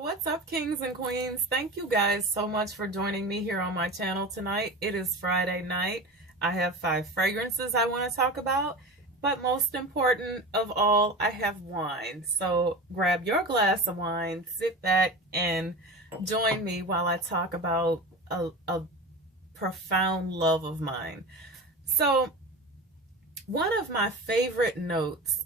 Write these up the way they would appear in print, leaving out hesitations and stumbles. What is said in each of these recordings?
What's up, kings and queens? Thank you guys so much for joining me here on my channel tonight. It is Friday night. I have 5 fragrances I want to talk about, but most important of all, I have wine. So grab your glass of wine, sit back, and join me while I talk about a profound love of mine. So one of my favorite notes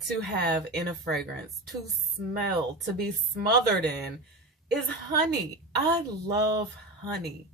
to have in a fragrance, to smell, to be smothered in, is honey. I love honey.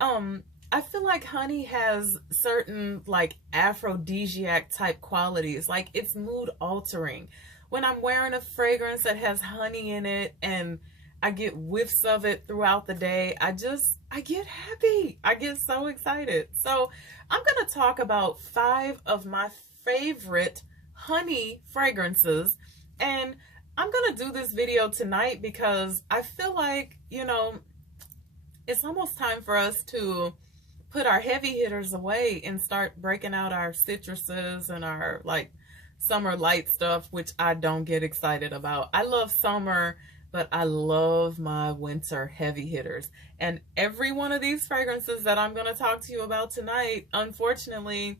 I feel like honey has certain like aphrodisiac type qualities, like it's mood altering. When I'm wearing a fragrance that has honey in it and I get whiffs of it throughout the day, I get happy. I get so excited. So I'm going to talk about 5 of my favorite honey fragrances, and I'm gonna do this video tonight because I feel like, it's almost time for us to put our heavy hitters away and start breaking out our citruses and our like summer light stuff, which I don't get excited about. I love summer, but I love my winter heavy hitters, and every one of these fragrances that I'm going to talk to you about tonight, unfortunately,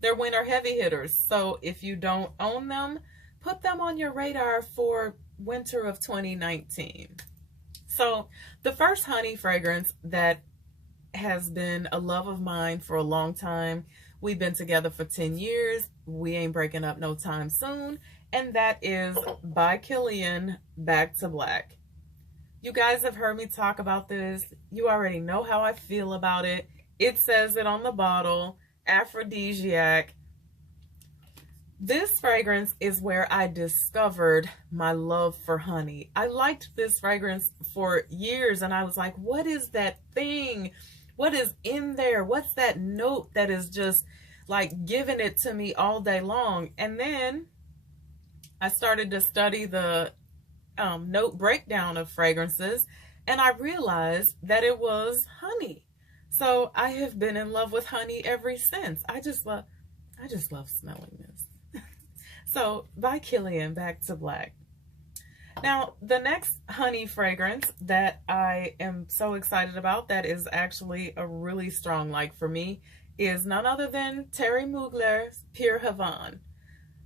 they're winter heavy hitters. So if you don't own them, put them on your radar for winter of 2019. So the first honey fragrance that has been a love of mine for a long time, we've been together for 10 years, we ain't breaking up no time soon, and that is by Killian, Back to Black. You guys have heard me talk about this. You already know how I feel about it. It says it on the bottle. Aphrodisiac. This fragrance is where I discovered my love for honey. I liked this fragrance for years and I was like, what is that thing? What is in there? What's that note that is just like giving it to me all day long? And then I started to study the note breakdown of fragrances and I realized that it was honey. So I have been in love with honey ever since. I just love smelling this. So by Killian, Back to Black. Now, the next honey fragrance that I am so excited about, that is actually a really strong like for me, is none other than Thierry Mugler's Pure Havane.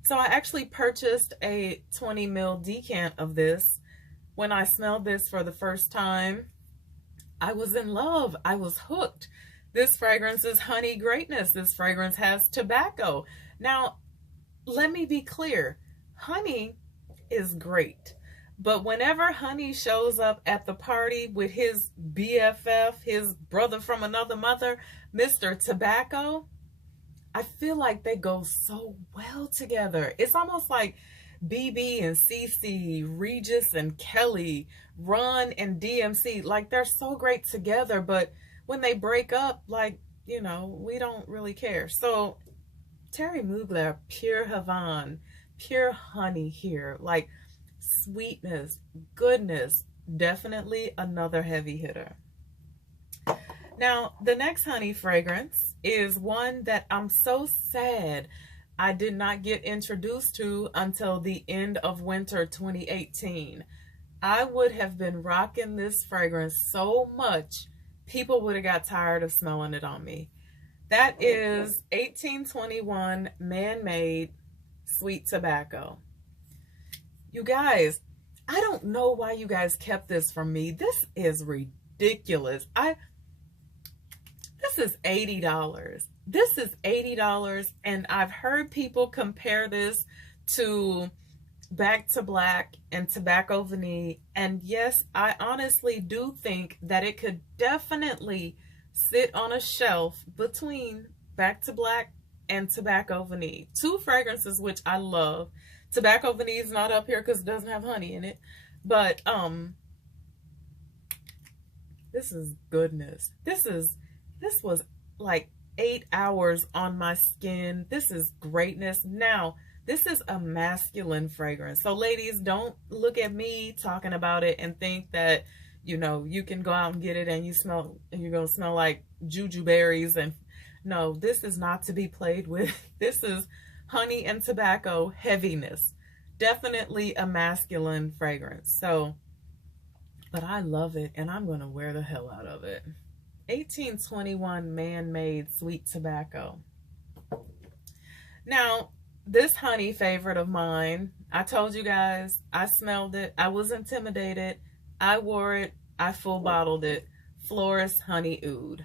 So I actually purchased a 20 ml decant of this. When I smelled this for the first time, I was in love. I was hooked. This fragrance is honey greatness. This fragrance has tobacco. Now, let me be clear. Honey is great. But whenever honey shows up at the party with his BFF, his brother from another mother, Mr. Tobacco, I feel like they go so well together. It's almost like BB and CC, Regis and Kelly, Run and DMC, like they're so great together, but when they break up, like, we don't really care. So Thierry Mugler, Pure Havane, pure honey here, like sweetness, goodness, definitely another heavy hitter. Now, the next honey fragrance is one that I'm so sad I did not get introduced to until the end of winter 2018. I would have been rocking this fragrance so much, people would have got tired of smelling it on me. That is 1821 Man-Made Sweet Tobacco. You guys, I don't know why you guys kept this from me. This is ridiculous. This is $80. This is $80, and I've heard people compare this to Back to Black and Tobacco Vanille, and yes, I honestly do think that it could definitely sit on a shelf between Back to Black and Tobacco Vanille. 2 fragrances which I love. Tobacco Vanille is not up here because it doesn't have honey in it, but this is goodness. This was like 8 hours on my skin. This is greatness. Now, this is a masculine fragrance. So ladies, don't look at me talking about it and think that, you can go out and get it and you're going to smell like juju berries. And no, this is not to be played with. This is honey and tobacco heaviness. Definitely a masculine fragrance. So but I love it and I'm going to wear the hell out of it. 1821 Man-Made Sweet Tobacco. Now, this honey favorite of mine, I told you guys, I smelled it, I was intimidated, I wore it, I full bottled it. Florist Honey Oud.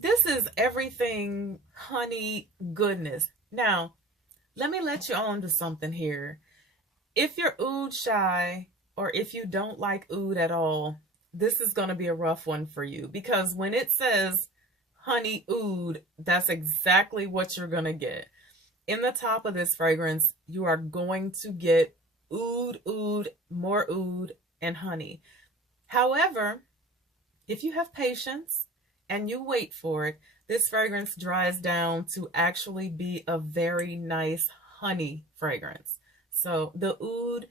This is everything honey goodness. Now, let me let you on to something here. If you're oud shy, or if you don't like oud at all, this is going to be a rough one for you, because when it says honey oud, that's exactly what you're going to get. In the top of this fragrance, you are going to get oud, more oud, and honey. However, if you have patience and you wait for it, this fragrance dries down to actually be a very nice honey fragrance. So the oud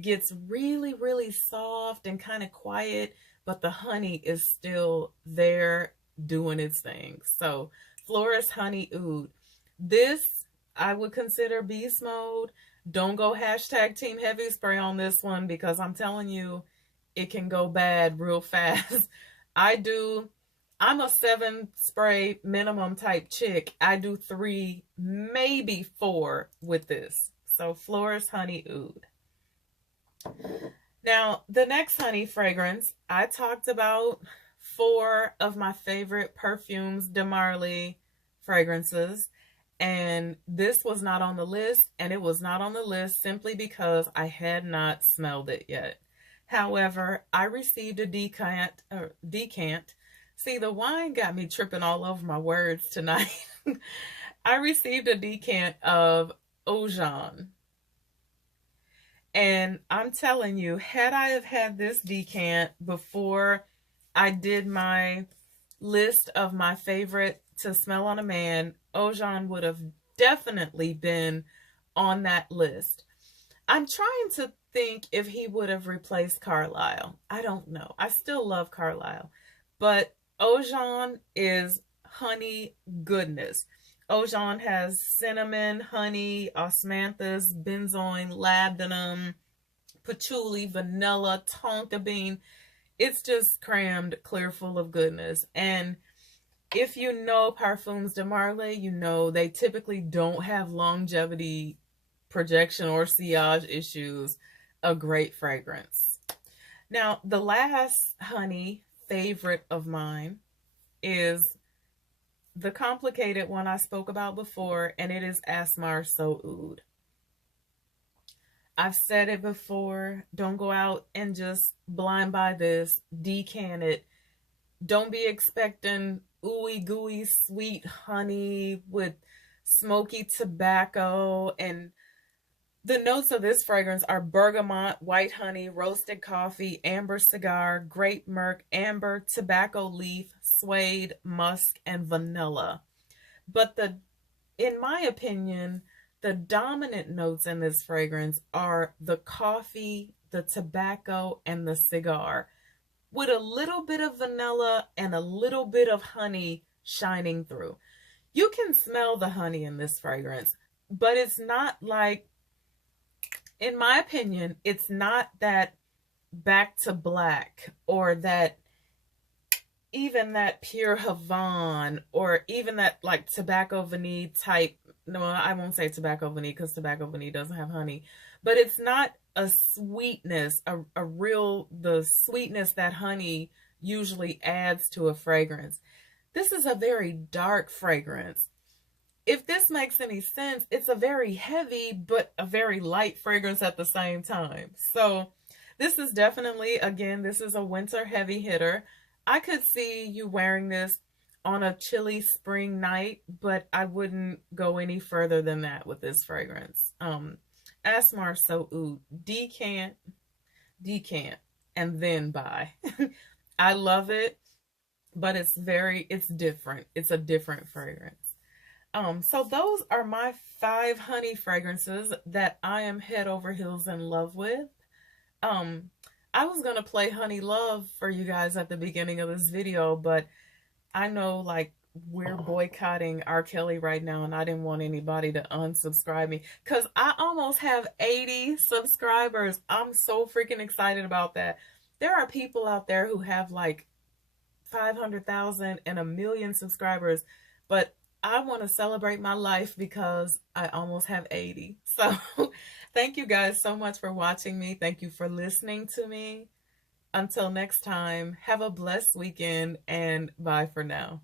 gets really, really soft and kind of quiet, but the honey is still there doing its thing. So Florist Honey Oud. This I would consider beast mode. Don't go hashtag Team Heavy Spray on this one, because I'm telling you, it can go bad real fast. I'm a 7 spray minimum type chick. I do 3, maybe 4 with this. So Florist Honey Oud. Now, the next honey fragrance, I talked about 4 of my favorite Parfums de Marley fragrances. And this was not on the list, and it was not on the list simply because I had not smelled it yet. However, I received a decant. See, the wine got me tripping all over my words tonight. I received a decant of Oajan. And I'm telling you, had I have had this decant before I did my list of my favorite to smell on a man, Oajan would have definitely been on that list. I'm trying to think if he would have replaced Carlisle. I don't know. I still love Carlisle. But Oajan is honey goodness. Oajan has cinnamon, honey, osmanthus, benzoin, labdanum, patchouli, vanilla, tonka bean. It's just crammed clear full of goodness. And if you know Parfums de Marley, you know they typically don't have longevity, projection, or sillage issues. A great fragrance. Now, the last honey favorite of mine is the complicated one I spoke about before, and it is Asmar SoOud. I've said it before. Don't go out and just blind buy this. Decant it. Don't be expecting ooey gooey sweet honey with smoky tobacco. And the notes of this fragrance are bergamot, white honey, roasted coffee, amber cigar, grape myrrh, amber, tobacco leaf, suede, musk, and vanilla. But in my opinion, the dominant notes in this fragrance are the coffee, the tobacco, and the cigar, with a little bit of vanilla and a little bit of honey shining through. You can smell the honey in this fragrance, but it's not like, in my opinion, it's not that back to black, or that even that pure Havane, or even that like tobacco vanille type. No, I won't say tobacco vanille, because tobacco vanille doesn't have honey, but it's not a sweetness, the sweetness that honey usually adds to a fragrance. This is a very dark fragrance. If this makes any sense, it's a very heavy but a very light fragrance at the same time. So this is definitely, again, this is a winter heavy hitter. I could see you wearing this on a chilly spring night, but I wouldn't go any further than that with this fragrance. Asmar SoOud, decant, and then buy. I love it, but it's different. It's a different fragrance. So those are my 5 honey fragrances that I am head over heels in love with. I was going to play Honey Love for you guys at the beginning of this video, but I know like we're boycotting R. Kelly right now, and I didn't want anybody to unsubscribe me because I almost have 80 subscribers. I'm so freaking excited about that. There are people out there who have like 500,000 and 1 million subscribers, but I want to celebrate my life because I almost have 80. So thank you guys so much for watching me. Thank you for listening to me. Until next time, have a blessed weekend and bye for now.